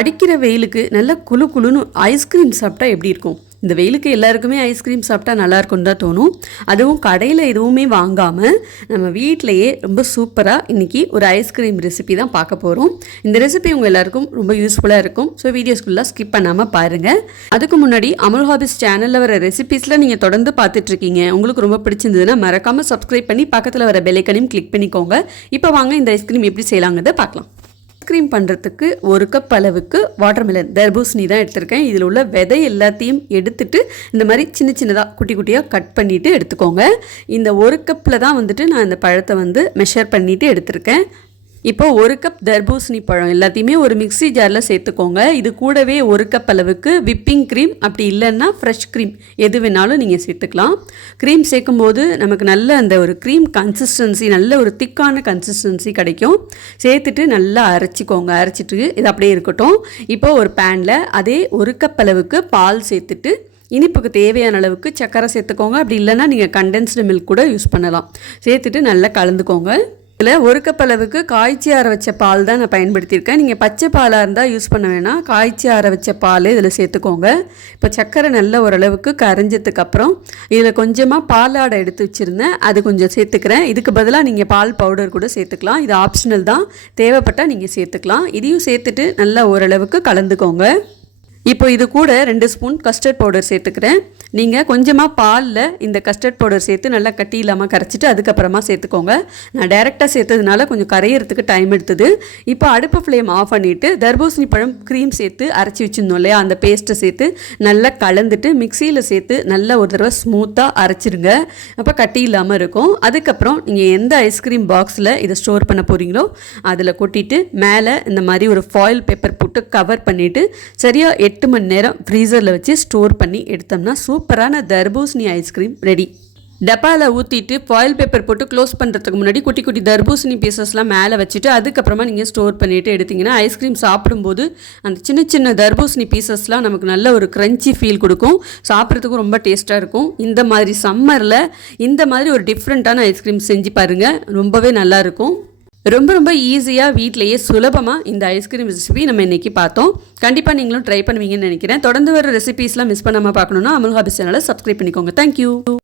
அடிக்கிற வெயிலுக்கு நல்ல குளு குளுன்னு ஐஸ்கிரீம் சாப்பிட்டா எப்படி இருக்கும்? இந்த வெயிலுக்கு எல்லாருக்குமே ஐஸ்கிரீம் சாப்பிட்டா நல்லா இருக்கும்னு தான் தோணும். அதுவும் கடையில் எதுவுமே வாங்காமல் நம்ம வீட்டிலையே ரொம்ப சூப்பராக இன்றைக்கி ஒரு ஐஸ்கிரீம் ரெசிபி தான் பார்க்க போகிறோம் இந்த ரெசிபி உங்கள் எல்லாருக்கும் ரொம்ப யூஸ்ஃபுல்லாக இருக்கும். ஸோ வீடியோஸ்குள்ளாக ஸ்கிப் பண்ணாமல் பாருங்கள் அதுக்கு முன்னாடி அமல் ஹாபிஸ் சேனலில் வர ரெசிபீஸில் நீங்கள் தொடர்ந்து பார்த்துட்ருக்கீங்க உங்களுக்கு ரொம்ப பிடிச்சிருந்ததுன்னா மறக்காமல் சப்ஸ்கிரைப் பண்ணி பக்கத்தில் வர பெலைக்கனையும் கிளிக் பண்ணிக்கோங்க. இப்போ வாங்க இந்த ஐஸ்கிரீம் எப்படி செய்யலாங்கிறத பார்க்கலாம். ஐஸ்கிரீம் பண்ணுறதுக்கு ஒரு கப் அளவுக்கு வாட்டர்மெலன் தர்பூசணி தான் எடுத்திருக்கேன். இதில் உள்ள விதை எல்லாத்தையும் எடுத்துட்டு இந்த மாதிரி சின்ன சின்னதாக குட்டி குட்டியாக கட் பண்ணிவிட்டு எடுத்துக்கோங்க. இந்த ஒரு கப்பில் தான் வந்துட்டு நான் இந்த பழத்தை வந்து மெஷர் பண்ணிவிட்டு எடுத்திருக்கேன். இப்போ ஒரு கப் தர்பூசணி பழம் எல்லாத்தையுமே ஒரு மிக்ஸி ஜாரில் சேர்த்துக்கோங்க. இது கூடவே ஒரு கப் அளவுக்கு விப்பிங் க்ரீம் அப்படி இல்லைன்னா ஃப்ரெஷ் க்ரீம் எது வேணாலும் நீங்கள் சேர்த்துக்கலாம். க்ரீம் சேர்க்கும்போது நமக்கு நல்ல அந்த ஒரு க்ரீம் கன்சிஸ்டன்சி நல்ல ஒரு திக்கான கன்சிஸ்டன்சி கிடைக்கும். சேர்த்துட்டு நல்லா அரைச்சிக்கோங்க. அரைச்சிட்டு இது அப்படியே இருக்கட்டும். இப்போ ஒரு பேனில் அதே ஒரு கப் அளவுக்கு பால் சேர்த்துட்டு இனிப்புக்கு தேவையான அளவுக்கு சர்க்கரை சேர்த்துக்கோங்க. அப்படி இல்லைன்னா நீங்கள் கண்டென்ஸ்டு மில்க் கூட யூஸ் பண்ணலாம். சேர்த்துட்டு நல்லா கலந்துக்கோங்க. இதில் ஒரு கப் அளவுக்கு காய்ச்சி ஆற வச்ச பால் தான் நான் பயன்படுத்தியிருக்கேன். நீங்கள் பச்சை பாலாக இருந்தால் யூஸ் பண்ண வேணாம். காய்ச்சி ஆற வச்ச பால் இதில் சேர்த்துக்கோங்க. இப்போ சர்க்கரை நல்ல ஓரளவுக்கு கரைஞ்சதுக்கப்புறம் இதில் கொஞ்சமாக பாலாடை எடுத்து வச்சுருந்தேன். அது கொஞ்சம் சேர்த்துக்கிறேன். இதுக்கு பதிலாக நீங்கள் பால் பவுடர் கூட சேர்த்துக்கலாம். இது ஆப்ஷனல் தான். தேவைப்பட்டால் நீங்கள் சேர்த்துக்கலாம். இதையும் சேர்த்துட்டு நல்லா ஓரளவுக்கு கலந்துக்கோங்க. இப்போ இது கூட ரெண்டு ஸ்பூன் கஸ்டர்ட் பவுடர் சேர்த்துக்கிறேன். நீங்கள் கொஞ்சமாக பாலில் இந்த கஸ்டர்ட் பவுடர் சேர்த்து நல்லா கட்டி இல்லாமல் கரைச்சிட்டு அதுக்கப்புறமா சேர்த்துக்கோங்க. நான் டைரெக்டாக சேர்த்ததுனால கொஞ்சம் கரையிறதுக்கு டைம் எடுத்தது. இப்போ அடுப்பு ஃப்ளேம் ஆஃப் பண்ணிவிட்டு தர்பூசணி பழம் க்ரீம் சேர்த்து அரைச்சி வச்சுருந்தோம் இல்லையா? அந்த பேஸ்ட்டை சேர்த்து நல்லா கலந்துட்டு மிக்சியில் சேர்த்து நல்லா ஒரு தடவை ஸ்மூத்தாக அரைச்சிருங்க. அப்போ கட்டி இல்லாமல் இருக்கும். அதுக்கப்புறம் நீங்கள் எந்த ஐஸ்கிரீம் பாக்ஸில் இதை ஸ்டோர் பண்ண போகிறீங்களோ அதில் கொட்டிட்டு மேலே இந்த மாதிரி ஒரு ஃபாயில் பேப்பர் போட்டு கவர் பண்ணிவிட்டு சரியாக எட்டு எட்டு மணி நேரம் ஃப்ரீசரில் வச்சு ஸ்டோர் பண்ணி எடுத்தோம்னா சூப்பரான தர்பூசணி ஐஸ்கிரீம் ரெடி டப்பாவில் ஊற்றிட்டு ஃபாயில் பேப்பர் போட்டு க்ளோஸ் பண்ணுறதுக்கு முன்னாடி குட்டி குட்டி தர்பூசணி பீசஸ்லாம் மேலே வச்சுட்டு அதுக்கப்புறமா நீங்கள் ஸ்டோர் பண்ணிவிட்டு எடுத்திங்கன்னா ஐஸ்கிரீம் சாப்பிடும்போது அந்த சின்ன சின்ன தர்பூசணி பீசஸ்லாம் நமக்கு நல்ல ஒரு க்ரன்ச்சி ஃபீல் கொடுக்கும். சாப்பிட்றதுக்கும் ரொம்ப டேஸ்ட்டாக இருக்கும். இந்த மாதிரி சம்மரில் இந்த மாதிரி ஒரு டிஃப்ரெண்ட்டான ஐஸ்கிரீம் செஞ்சு பாருங்கள் ரொம்பவே நல்லாயிருக்கும் ரொம்ப ரொம்ப ஈஸியாக வீட்டிலேயே சுலபமாக இந்த ஐஸ்கிரீம் ரெசிபி நம்ம இன்றைக்கி பார்த்தோம். கண்டிப்பாக நீங்களும் ட்ரை பண்ணுவீங்கன்னு நினைக்கிறேன். தொடர்ந்து வர ரெசிபீஸ்லாம் மிஸ் பண்ணாமல் பார்க்கணுன்னா அமுல் ஹாபிஸ் சேனலை சப்ஸ்கிரைப் பண்ணிக்கோங்க. தேங்க்யூ